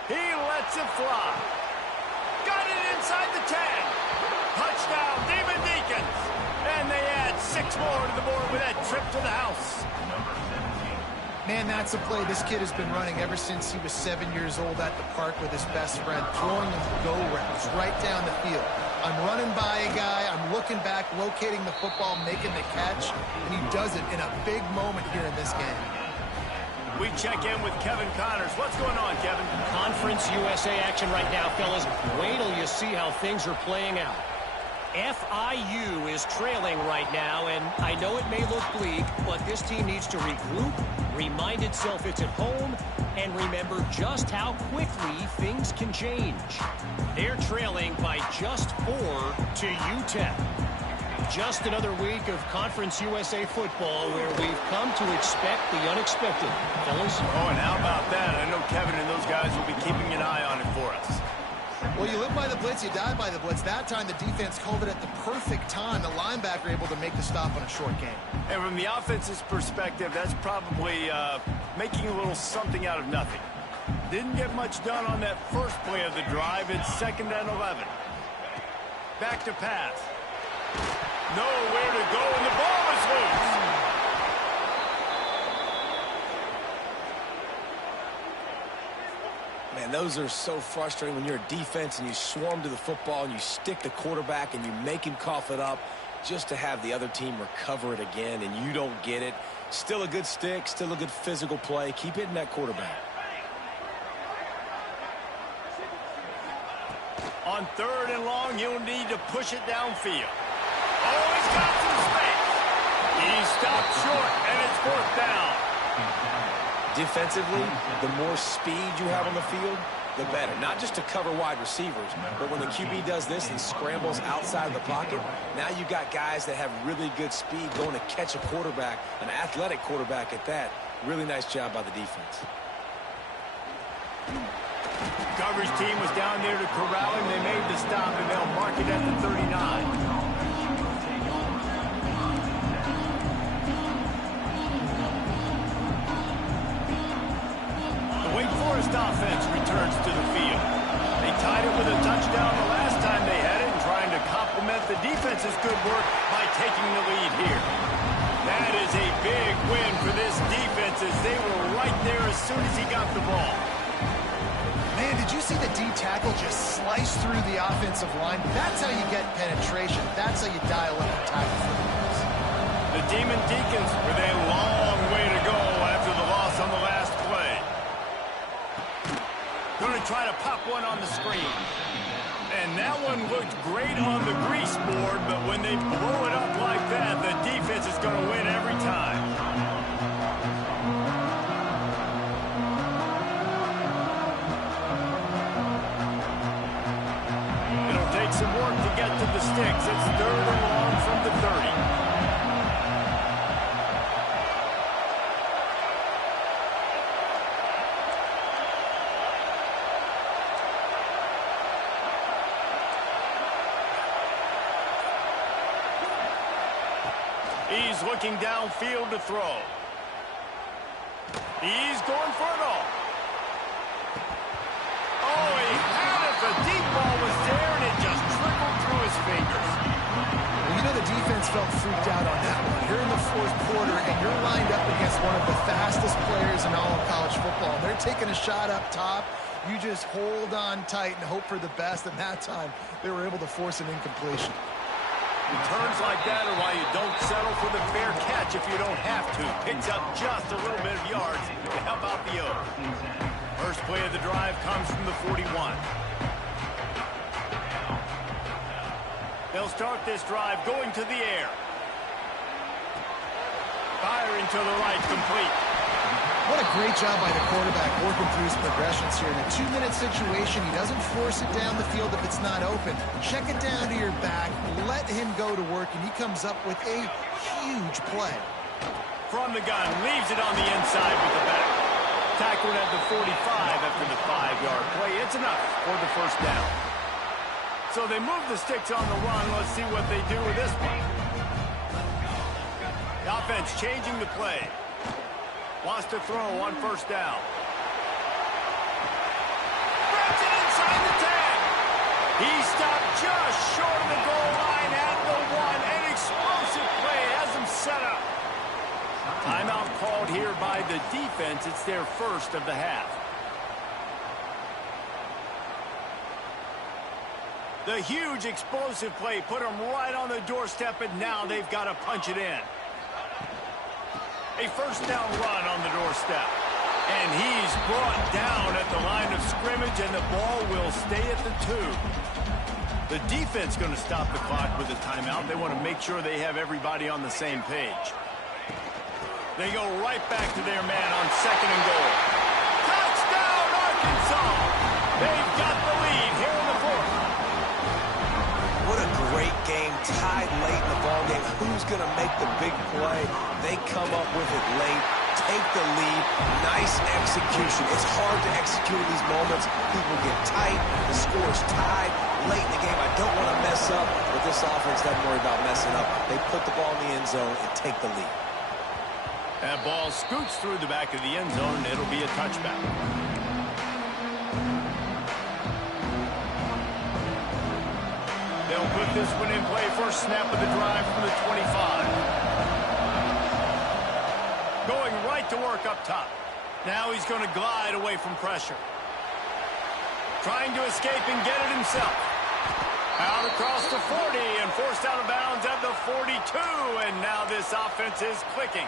He lets it fly. Got it inside the 10. Touchdown, Demon Deacons. And they add 6 more to the board with that trip to the house. Man, that's a play this kid has been running ever since he was 7 years old at the park with his best friend, throwing them go routes right down the field. I'm running by a guy, I'm looking back, locating the football, making the catch, and he does it in a big moment here in this game. We check in with Kevin Connors. What's going on, Kevin? Conference USA action right now, fellas. Wait till you see how things are playing out. FIU is trailing right now, and I know it may look bleak, but this team needs to regroup, remind itself it's at home, and remember just how quickly things can change. They're trailing by just 4 to UTEP. Just another week of Conference USA football where we've come to expect the unexpected. Fellas? Oh, and how about that? I know Kevin and those guys will be keeping an eye on it for us. Well, you live by the blitz, you die by the blitz. That time the defense called it at the perfect time. The linebacker able to make the stop on a short game. And from the offense's perspective, that's probably making a little something out of nothing. Didn't get much done on that first play of the drive. It's 2nd and 11. Back to pass. Nowhere to go, and the ball is loose. Man, those are so frustrating when you're a defense and you swarm to the football and you stick the quarterback and you make him cough it up just to have the other team recover it again and you don't get it. Still a good stick, still a good physical play. Keep hitting that quarterback. On 3rd and long, he'll need to push it downfield. Oh, he's got some space. He stopped short, and it's 4th down. Defensively, the more speed you have on the field, the better. Not just to cover wide receivers, but when the QB does this and scrambles outside of the pocket, now you've got guys that have really good speed going to catch a quarterback, an athletic quarterback at that. Really nice job by the defense. Coverage team was down there to corral him. They made the stop, and they'll mark it at the 39. Wake Forest offense returns to the field. They tied it with a touchdown the last time they had it and trying to complement the defense's good work by taking the lead here. That is a big win for this defense as they were right there as soon as he got the ball. Man, did you see the D tackle just slice through the offensive line? That's how you get penetration. That's how you dial up the tackle for the Bills. The Demon Deacons with a long way to go after the loss on the last play. Going to try to pop one on the screen. And that one looked great on the grease board, but when they blow it up like that, the defense is going to win every time. It'll take some work to get to the sticks. It's 3rd and long from the 30. He's looking downfield to throw. He's going for it all. Oh, he had it. The deep ball was there, and it just trickled through his fingers. Well, you know the defense felt freaked out on that one. You're in the 4th quarter, and you're lined up against one of the fastest players in all of college football. They're taking a shot up top. You just hold on tight and hope for the best, and that time they were able to force an incompletion. Returns like that are why you don't settle for the fair catch if you don't have to. Picks up just a little bit of yards to help out the O. First play of the drive comes from the 41. They'll start this drive going to the air. Firing to the right, complete. What a great job by the quarterback working through his progressions here. In a 2-minute situation, he doesn't force it down the field if it's not open. Check it down to your back, let him go to work, and he comes up with a huge play. From the gun, leaves it on the inside with the back. Tackled at the 45 after the 5-yard play. It's enough for the first down. So they move the sticks on the run. Let's see what they do with this one. The offense changing the play. Wants to throw on first down. Grabs it inside the 10. He stopped just short of the goal line at the 1. An explosive play has him set up. Timeout called here by the defense. It's their first of the half. The huge explosive play put them right on the doorstep, and now they've got to punch it in. A first down run on the doorstep. And he's brought down at the line of scrimmage, and the ball will stay at the 2. The defense going to stop the clock with a timeout. They want to make sure they have everybody on the same page. They go right back to their man on 2nd and goal. Touchdown, Arkansas! They've got the lead here in the 4th. What a great game, tied late in the ballgame. Who's going to make the big play? They come up with it late, take the lead. Nice execution. It's hard to execute in these moments. People get tight. The score's tied late in the game. I don't want to mess up, but this offense doesn't worry about messing up. They put the ball in the end zone and take the lead. That ball scoots through the back of the end zone, and it'll be a touchback. They'll put this one in play. First snap of the drive from the 25. Going right to work up top. Now he's going to glide away from pressure. Trying to escape and get it himself. Out across the 40 and forced out of bounds at the 42. And now this offense is clicking.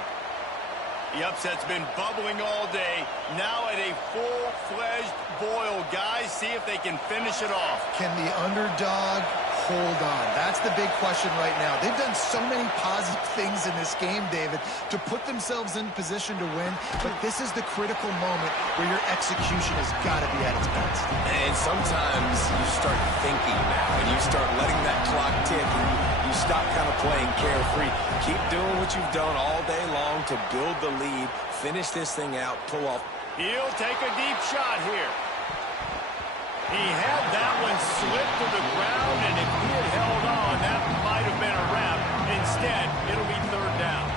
The upset's been bubbling all day. Now at a full-fledged boil. Guys, see if they can finish it off. Can the underdog hold on? That's the big question right now. They've done so many positive things in this game, David, to put themselves in position to win, but this is the critical moment where your execution has got to be at its best. And sometimes you start thinking now, and you start letting that clock tick, and you stop kind of playing carefree. Keep doing what you've done all day long to build the lead, finish this thing out, pull off. He'll take a deep shot here. He had that one slip to the ground, and if he had held on, that might have been a wrap. Instead, it'll be 3rd down.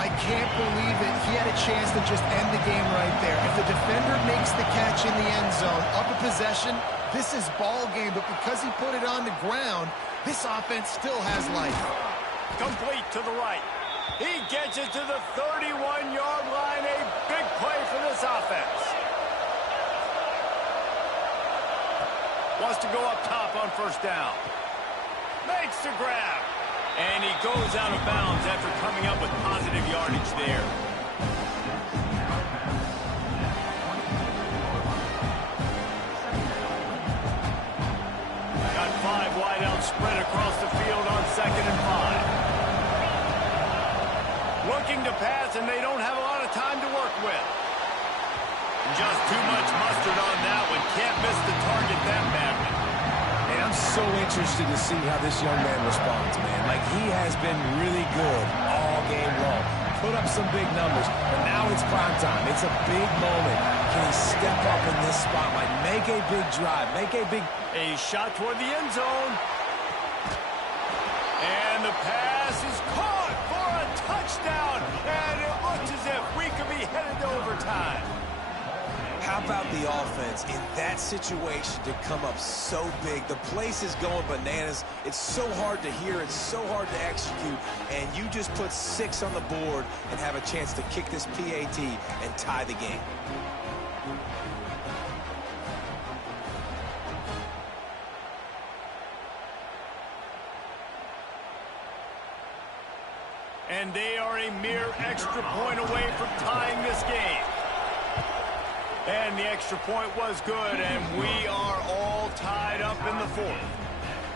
I can't believe it. He had a chance to just end the game right there. If the defender makes the catch in the end zone, up a possession, this is ball game. But because he put it on the ground, this offense still has life. Complete to the right. He gets it to the 31-yard line. A big play for this offense. up top on first down. Makes the grab. And he goes out of bounds after coming up with positive yardage there. Got 5 wide out spread across the field on 2nd and 5. Looking to pass, and they don't have a lot of time to work with. Just too much mustard on that one. Can't miss the target that badly. And I'm so interested to see how this young man responds, man. Like, he has been really good all game long. Put up some big numbers, but now it's prime time. It's a big moment. Can he step up in this spot? Like, make a big drive, make a big... A shot toward the end zone. And the pass is caught for a touchdown. And it looks as if we could be headed to overtime. How about the offense in that situation to come up so big? The place is going bananas. It's so hard to hear. It's so hard to execute. And you just put 6 on the board and have a chance to kick this PAT and tie the game. And they are a mere extra point away from tying this game. And the extra point was good, and we are all tied up in the 4th.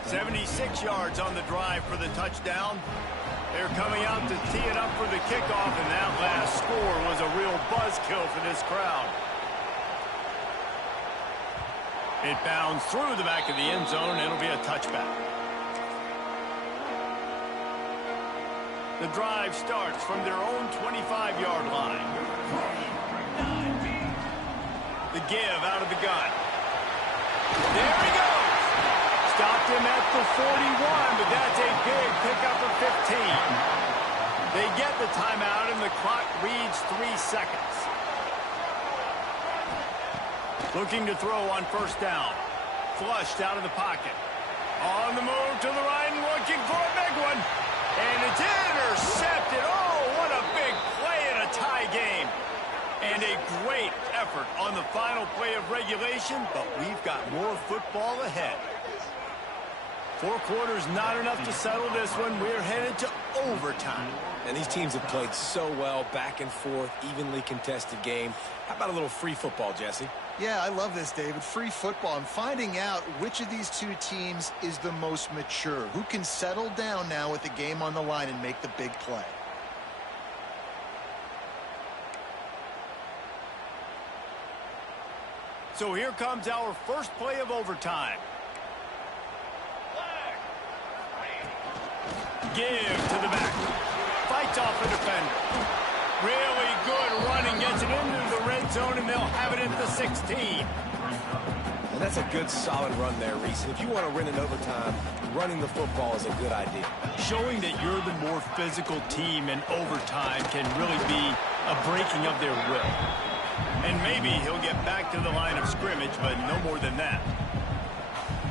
76 yards on the drive for the touchdown. They're coming out to tee it up for the kickoff, and that last score was a real buzzkill for this crowd. It bounds through the back of the end zone, and it'll be a touchback. The drive starts from their own 25-yard line. The give out of the gun. There he goes. Stopped him at the 41, but that's a big pickup of 15. They get the timeout, and the clock reads 3 seconds. Looking to throw on first down. Flushed out of the pocket. On the move to the right and looking for a big one. And it's intercepted. Oh, what a big play in a tie game. And a great effort on the final play of regulation, but we've got more football ahead. 4 quarters not enough to settle this one. We're headed to overtime. And these teams have played so well, back and forth, evenly contested game. How about a little free football, Jesse? Yeah, I love this, David. Free football. I'm finding out which of these 2 teams is the most mature, who can settle down now with the game on the line and make the big play. So here comes our first play of overtime. Give to the back. Fights off the defender. Really good running. Gets it into the red zone, and they'll have it at the 16. And that's a good, solid run there, Reese. If you want to win in overtime, running the football is a good idea. Showing that you're the more physical team in overtime can really be a breaking of their will. And maybe he'll get back to the line of scrimmage, but no more than that.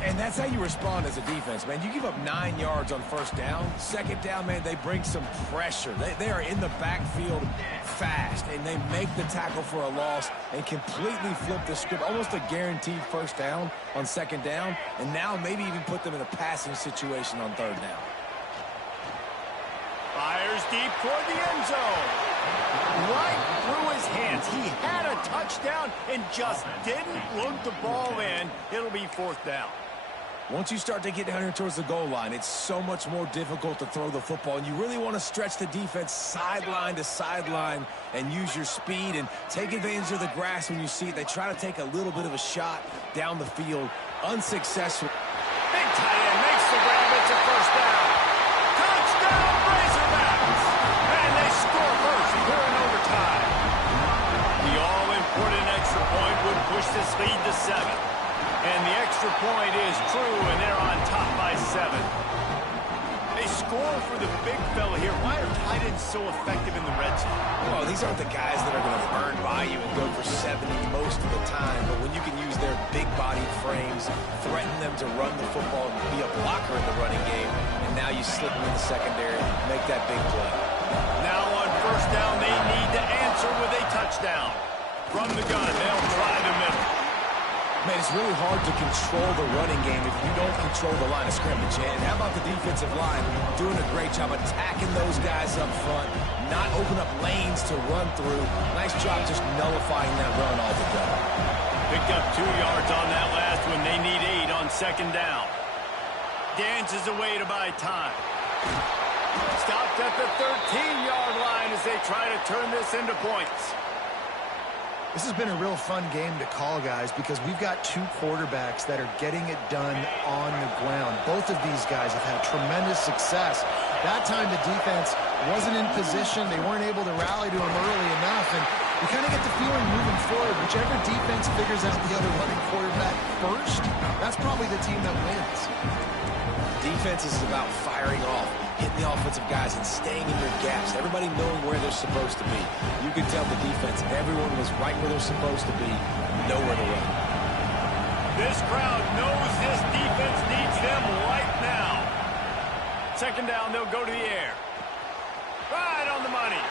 And that's how you respond as a defense, man. You give up 9 yards on first down. Second down, man, they bring some pressure. They are in the backfield fast, and they make the tackle for a loss and completely flip the script. Almost a guaranteed first down on second down, and now maybe even put them in a passing situation on third down. Fires deep toward the end zone. Right through his hands. He had a touchdown and just didn't look the ball in. It'll be 4th down. Once you start to get down here towards the goal line, it's so much more difficult to throw the football, and you really want to stretch the defense sideline to sideline and use your speed and take advantage of the grass when you see it. They try to take a little bit of a shot down the field. Unsuccessful. Big tight end makes the grab. It's a first down. Touchdown, Razorbacks! And they score first here in overtime. The all-important extra point would push this lead to 7. And the extra point is true, and they're on top by 7. They score for the big fella here. Why are tight ends so effective in the red zone? Well, these aren't the guys that are going to burn by you and go for 70 most of the time, but when you can use their big-bodied frames, threaten them to run the football and be a blocker in the running game, and now you slip them in the secondary, make that big play. Now on first down, they need to answer with a touchdown. From the gun, they'll try the middle. Man, it's really hard to control the running game if you don't control the line of scrimmage. And how about the defensive line doing a great job attacking those guys up front, not open up lanes to run through. Nice job just nullifying that run altogether. Picked up 2 yards on that last one. They need 8 on second down. Dances away to buy time. Stopped at the 13-yard line as they try to turn this into points. This has been a real fun game to call, guys, because we've got 2 quarterbacks that are getting it done on the ground. Both of these guys have had tremendous success. That time the defense wasn't in position. They weren't able to rally to him early enough, and you kind of get the feeling moving forward, whichever defense figures out the other running quarterback first, that's probably the team that wins. Defense is about firing off, hitting the offensive guys and staying in their gaps. Everybody knowing where they're supposed to be. You could tell the defense, everyone was right where they're supposed to be, nowhere to run. This crowd knows this defense needs them right now. Second down, they'll go to the air. Right on the money.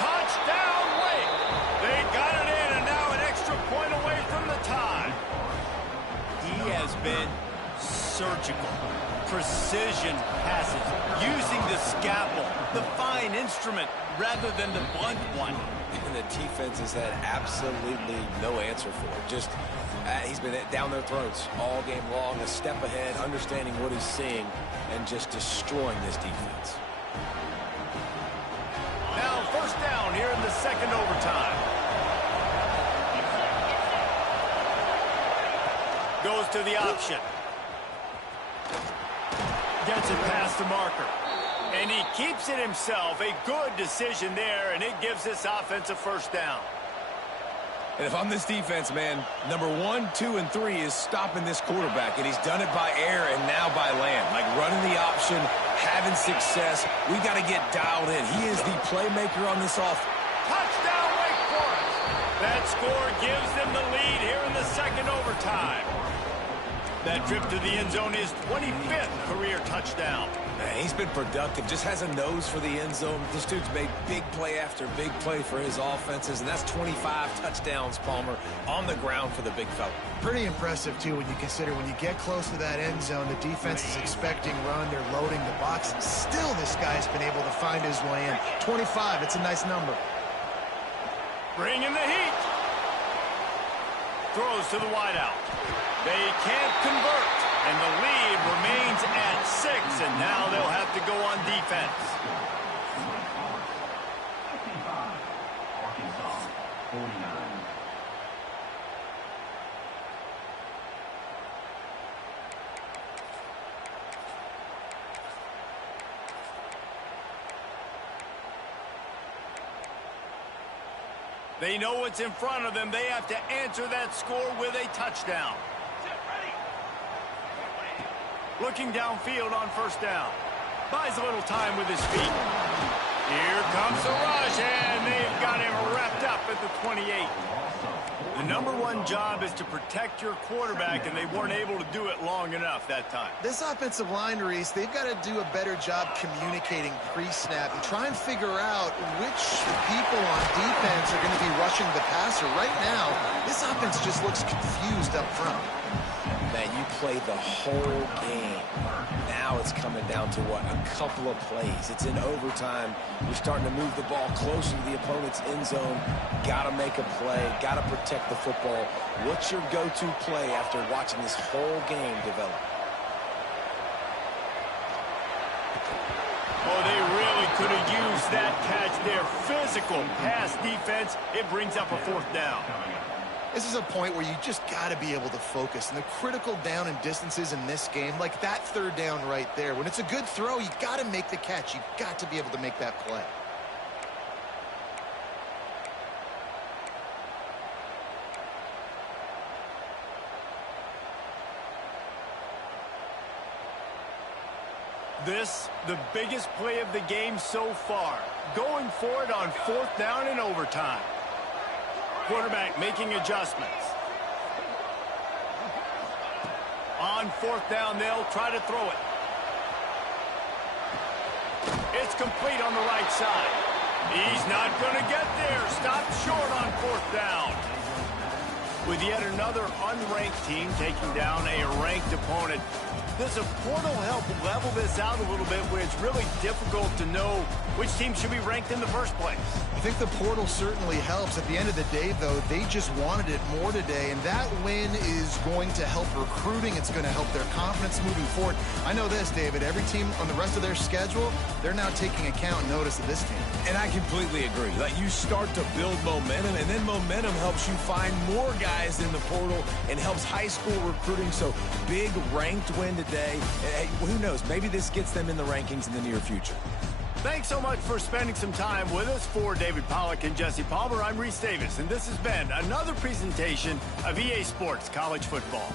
Touchdown, Wake. They got it in, and now an extra point away from the tie. He has been surgical. Precision passes, using the scalpel, the fine instrument, rather than the blunt one. And the defense has had absolutely no answer for it. Just, he's been down their throats all game long, a step ahead, understanding what he's seeing, and just destroying this defense. Now first down here in the second overtime. Goes to the option. Gets it past the marker. And he keeps it himself. A good decision there, and it gives this offense a first down. And if I'm this defense, man, number 1, 2, and 3 is stopping this quarterback, and he's done it by air and now by land. Like running the option, having success. We got to get dialed in. He is the playmaker on this offense. Touchdown, Wake Forest. That score gives them the lead here in the second overtime. That trip to the end zone is 25th career touchdown. Man, he's been productive, just has a nose for the end zone. This dude's made big play after big play for his offenses, and that's 25 touchdowns, Palmer, on the ground for the big fella. Pretty impressive, too, when you consider when you get close to that end zone, the defense is expecting run, they're loading the box, and still this guy's been able to find his way in. 25, it's a nice number. Bringing the heat. Throws to the wideout. They can't convert, and the lead remains at 6, and now they'll have to go on defense. Arkansas, 49. They know what's in front of them. They have to answer that score with a touchdown. Looking downfield on first down. Buys a little time with his feet. Here comes the rush, and they've got him wrapped up at the 28. The number 1 job is to protect your quarterback, and they weren't able to do it long enough that time. This offensive line, Reese, they've got to do a better job communicating pre-snap and try and figure out which people on defense are going to be rushing the passer. Right now, this offense just looks confused up front. Man, you played the whole game. Now it's coming down to, what, a couple of plays. It's in overtime. You're starting to move the ball closer to the opponent's end zone. Got to make a play. Got to protect the football. What's your go-to play after watching this whole game develop? Oh, they really could have used that catch there. Physical pass defense. It brings up a fourth down. This is a point where you just got to be able to focus. And the critical down and distances in this game, like that third down right there, when it's a good throw, you got to make the catch. You got to be able to make that play. This, the biggest play of the game so far. Going for it on fourth down in overtime. Quarterback making adjustments. On fourth down, they'll try to throw it. It's complete on the right side. He's not going to get there. Stopped short on fourth down. with yet another unranked team taking down a ranked opponent. Does a portal help level this out a little bit where it's really difficult to know which team should be ranked in the first place? I think the portal certainly helps. At the end of the day, though, they just wanted it more today, and that win is going to help recruiting. It's going to help their confidence moving forward. I know this, David, every team on the rest of their schedule, they're now taking account and notice of this team. And I completely agree. Like, you start to build momentum, and then momentum helps you find more guys in the portal and helps high school recruiting. So big ranked win today. Hey, who knows? Maybe this gets them in the rankings in the near future. Thanks so much for spending some time with us. For David Pollack and Jesse Palmer, I'm Reese Davis, and this has been another presentation of EA Sports College Football.